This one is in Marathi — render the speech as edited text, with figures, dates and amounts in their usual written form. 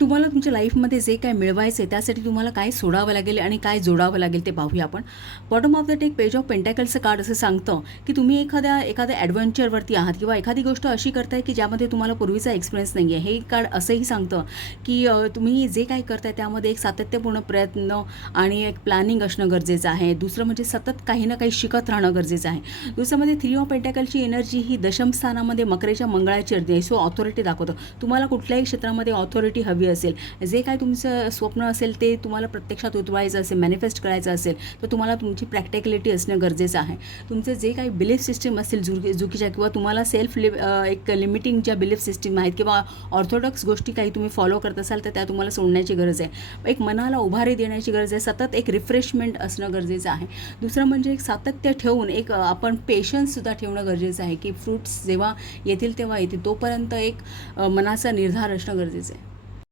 तुम्हाला तुमच्या लाईफमध्ये जे काय मिळवायचं आहे त्यासाठी तुम्हाला काय सोडावं लागेल आणि काय जोडावं लागेल ते पाहूया आपण. Bottom of the deck page of पेंटॅकल्सचं कार्ड असं सांगतं की तुम्ही एखाद्या ॲडव्हेंचरवरती आहात किंवा एखादी गोष्ट अशी करताय की ज्यामध्ये तुम्हाला पूर्वीचा एक्सपिरियन्स नाही आहे. हे कार्ड असंही सांगतं की तुम्ही जे काही करताय त्यामध्ये एक सातत्यपूर्ण प्रयत्न आणि एक प्लॅनिंग असणं गरजेचं आहे. दुसरं म्हणजे सतत काही ना काही शिकत राहणं गरजेचं आहे. दुसरं म्हणजे 3 ऑफ पेंटॅकलची एनर्जी ही दशम स्थानामध्ये मकरेच्या मंगळाची अर्धी आहे. सो ऑथॉरिटी दाखवतं. तुम्हाला कुठल्याही क्षेत्रामध्ये ऑथॉरिटी हवी असेल, जे काय तुमचं स्वप्न असेल ते तुम्हाला प्रत्यक्षात उतरवायचं असेल, मॅनिफेस्ट करायचं असेल तर तुम्हाला तुमची प्रॅक्टिकलिटी असणं गरजेचं आहे. तुमचे जे काही बिलीफ सिस्टीम असतील चुकीच्या किंवा तुम्हाला एक लिमिटिंग ज्या बिलीफ सिस्टीम आहेत किंवा ऑर्थोडॉक्स गोष्टी काही तुम्ही फॉलो करत असाल तर त्या तुम्हाला सोडण्याची गरज आहे. एक मनाला उभारी देण्याची गरज आहे. सतत एक रिफ्रेशमेंट असणं गरजेचं आहे. दुसरं म्हणजे एक सातत्य ठेवून आपण पेशन्ससुद्धा ठेवणं गरजेचं आहे की फ्रूट्स जेव्हा येतील तेव्हा येतील तोपर्यंत एक मनाचा निर्धार असणं गरजेचं आहे.